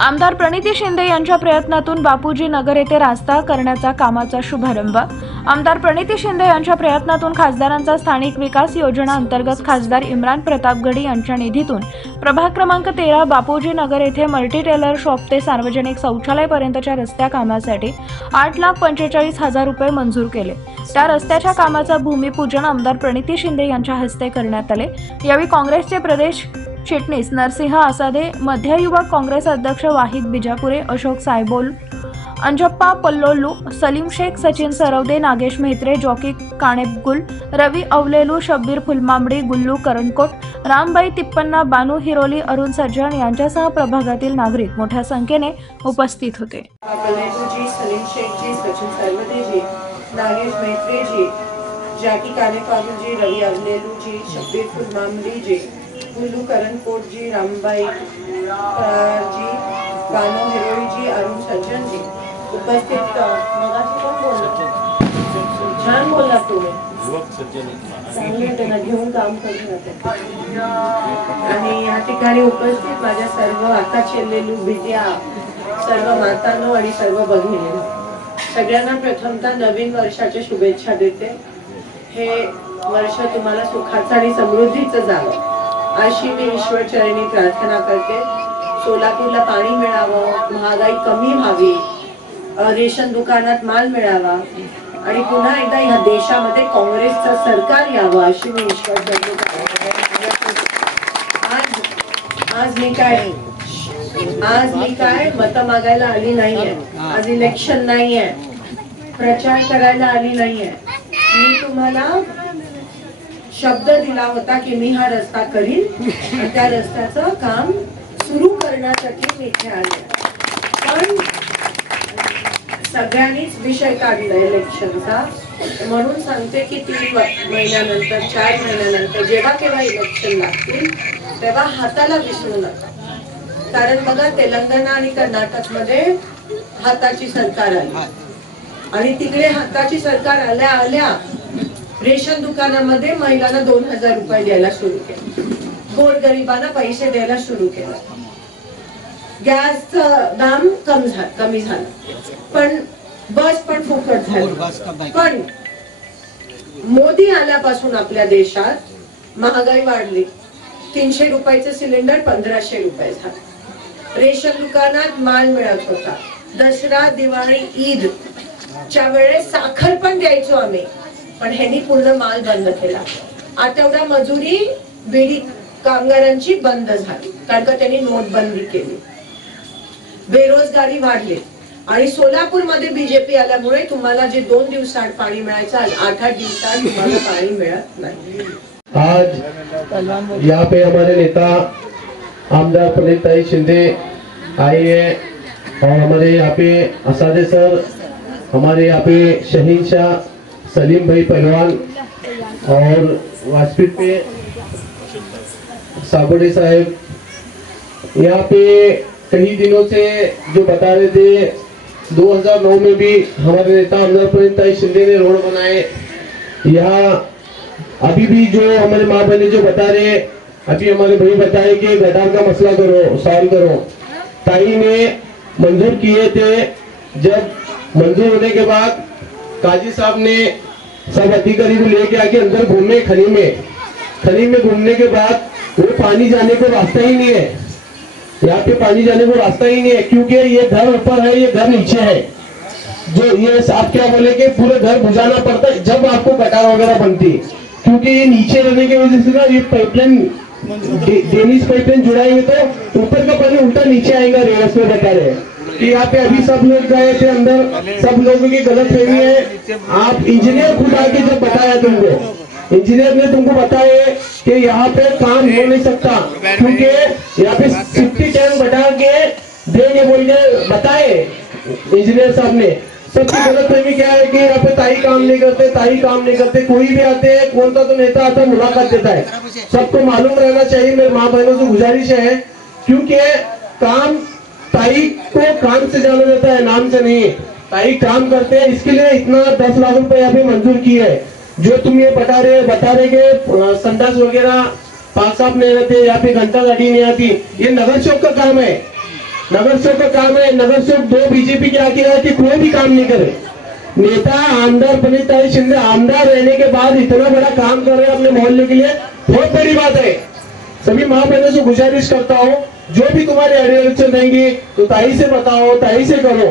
आमदार प्रणिती शिंदे यांच्या प्रयत्नातून बापूजी नगर येथे रस्ता करण्याचा कामाचा शुभारंभ। आमदार प्रणिती शिंदे यांच्या प्रयत्नातून खासदारांचा स्थानिक विकास योजना अंतर्गत खासदार इम्रान प्रतापगडी यांच्या निधीतून प्रभाग क्रमांक 13 बापूजी नगर येथे मल्टी टेलर शॉप ते सार्वजनिक शौचालय पर्यंतच्या रस्त्या कामासाठी 8,45,000 रुपये मंजूर केले। त्या रस्त्याच्या कामाचा भूमिपूजन आमदार प्रणिती शिंदे यांच्या हस्ते करण्यात आले। यावेळी काँग्रेसचे प्रदेश चिटणीस नरसिंह आसादे, मध्य युवक काँग्रेस अध्यक्ष वाहिद बिजापुरे, अशोक सायबोल, अंजप्पा पल्लोलू, सलीम शेख, सचिन सरवदे, नागेश मेहत्रे, जॉकी काणेबगुल, रवी अवलेलू, शब्बीर फुलमांबडी, गुल्लू करणकोट, रामबाई तिप्पन्ना, बानू हिरोली, अरुण सज्जन यांच्यासह प्रभागातील नागरिक मोठ्या संख्येने उपस्थित होते। सलीम शेख जी, सचिन सरवदे जी, नागेश मेहत्रे जी, जॉकी काणेबगुल जी, रवी अवलेलू जी, शब्बीर फुलमांबडी जी, गुल्लू करणकोट जी, रामबाई जी, बानू हिरोली जी, अरुण सज्जन जी उपस्थित। मगाशी कोण बोलला? छान बोलला तुम्ही, चांगले त्यांना घेऊन काम करत आणि या ठिकाणी उपस्थित माझ्या सर्व आता चेल्लेलू बिट्या, सर्व मातांनो आणि सर्व भगिनींनो, सगळ्यांना प्रथमतः नवीन वर्षाच्या शुभेच्छा देते। हे वर्ष तुम्हाला सुखाचं आणि समृद्धीचं जावं अशी मी ईश्वर चरणी प्रार्थना करते। सोलापूरला पाणी मिळावं, महागाई कमी व्हावी, रेशन दुकानात माल मिळावा आणि पुन्हा एकदा या देशामध्ये काँग्रेसचं सरकार यावं अशी मी ईश्वर चरणी प्रार्थना करते। आज मी काय मत मागायला आली नाहीये, आज इलेक्शन नाहीये, प्रचार करायला आली नाहीये। मी तुम्हाला शब्द दिला होता की मी हा रस्ता करीन आणि त्या रस्त्याचं काम सुरू करण्यासाठी मी इथे आले। पण सगळ्यांनीच विषय काढला इलेक्शनचा, म्हणून सांगते की 3 महिन्यानंतर 4 महिन्यानंतर जेव्हा केव्हा इलेक्शन लागतील तेव्हा हाताला विसरू नका। कारण बघा तेलंगणा आणि कर्नाटक मध्ये हाताची सरकार आली आणि तिकडे हाताची सरकार आल्या आल्या रेशन दुकानामध्ये महिलांना 2,000 रुपये द्यायला सुरू केलं, गोरगरिबांना पैसे द्यायला सुरू केलं, गॅसचं दाम कमी झालं, पण बस पण फुकट झाली। पण मोदी आल्यापासून आपल्या देशात महागाई वाढली, 300 रुपयाचं सिलेंडर 1,500 रुपये झालं, रेशन दुकानात माल मिळत होता, दसरा दिवाळी ईद च्या वेळेस साखर पण द्यायचो आम्ही, पण ह्यांनी पूर्ण माल बंद केला। आठवडा मजुरी बीडी कामगारांची बंद झाली कारण का त्यांनी नोटबंदी केली, बेरोजगारी वाढली आणि सोलापूरमध्ये बीजेपी आल्यामुळे तुम्हाला जे 2 दिवसात पाणी मिळायचं 8-8 दिवसात तुम्हाला पाणी मिळत नाही। आज यहाँ पे हमारे नेता आमदार प्रणिती शिंदे आए हैं और हमारे यहाँ पे आसादे सर, हमारे यहाँ पे शहीनशाह सलीम भाई पहलवान और वाजपेयी पे साबड़े साहब यहाँ पे कई दिनों से जो बता रहे थे 2009 में भी हमारे नेता आमदार प्रणिती शिंदे ने रोड बनाए। यहाँ अभी भी जो हमारे माँ बहने जो बता रहे, अभी हमारे भाई बताए कि गटार का मसला करो, सॉल्व करो। ताई ने मंजूर किए थे, जब मंजूर होने के बाद काजी साहब ने सब अधिकारी को लेके आके अंदर घूमे खनी में घूमने के बाद वो पानी जाने को रास्ता ही नहीं है, यहाँ पे पानी जाने को रास्ता ही नहीं है क्योंकि ये घर ऊपर है, ये घर नीचे है। जो ये आप क्या बोले कि पूरे घर बुझाना पड़ता है जब आपको गटार वगैरह बनती, क्योंकि ये नीचे रहने की वजह से ना ये पाइपलाइन डेनिस पाइपलाइन जुड़ाएंगे तो ऊपर का पानी उल्टा नीचे आएगा। रेवस में बता रहे कि यहाँ पे अभी सब लोग गए थे अंदर, सब लोगों की गलत फहमी है। आप इंजीनियर खुद आके जब बताया तुमको, इंजीनियर ने तुमको बताया कि यहाँ पे काम हो नहीं सकता क्योंकि यहाँ पे 50 टैंक बढ़ा के देंगे बोल के बताए इंजीनियर साहब ने। सबकी गलत फहमी क्या है कि यहाँ पे ताई काम नहीं करते, कोई भी आते हैं, कौन सा तो नेता आता है मुलाकात देता है। सबको मालूम रहना चाहिए, मेरे माँ बहनों से गुजारिश है, क्योंकि काम ताई को काम से जाना जाता है, नाम से नहीं। ताई काम करते हैं, इसके लिए इतना 10 लाख रुपए यहाँ पे मंजूर किए है। जो तुम ये बता रहे कि संडास वगैरह पाक साहब नहीं रहते, यहाँ पे घंटा गाड़ी नहीं आती, ये नगर चौक का काम है। नगर सेवक का काम है। नगर सेवक दो बीजेपी क्या किया है कि कोई भी काम नहीं करे। नेता आमदार प्रणिताई शिंदे आमदार रहने के बाद इतना बड़ा काम कर रहे हैं अपने मोहल्ले के लिए, बहुत बड़ी बात है। सभी माँ बहनों से गुजारिश करता हूँ, जो भी तुम्हारे अड़चन रहेंगी तो ताई से बताओ, ताई से करो,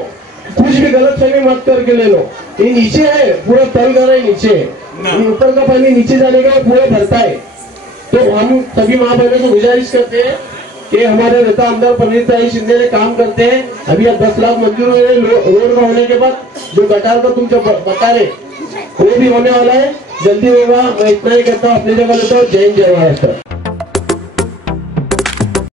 कुछ भी गलत फहमी मत करके ले लो। ये नीचे है, पूरा तल कर है नीचे, ऊपर का पानी नीचे जाने का पूरा भरता है। तो हम सभी माँ बहनों से गुजारिश करते हैं कि हमारे नेता आमदार पंडित शिंदे ने काम करते हैं। अभी अब 10 लाख मंजूर हुए रोड का होने के बाद, जो गटार का तुम जो बता रहे वो भी होने वाला है, जल्दी होगा। मैं इतना ही कहता हूँ, अपनी जगह लेता हूँ। जय हिंद, जय महाराष्ट्र।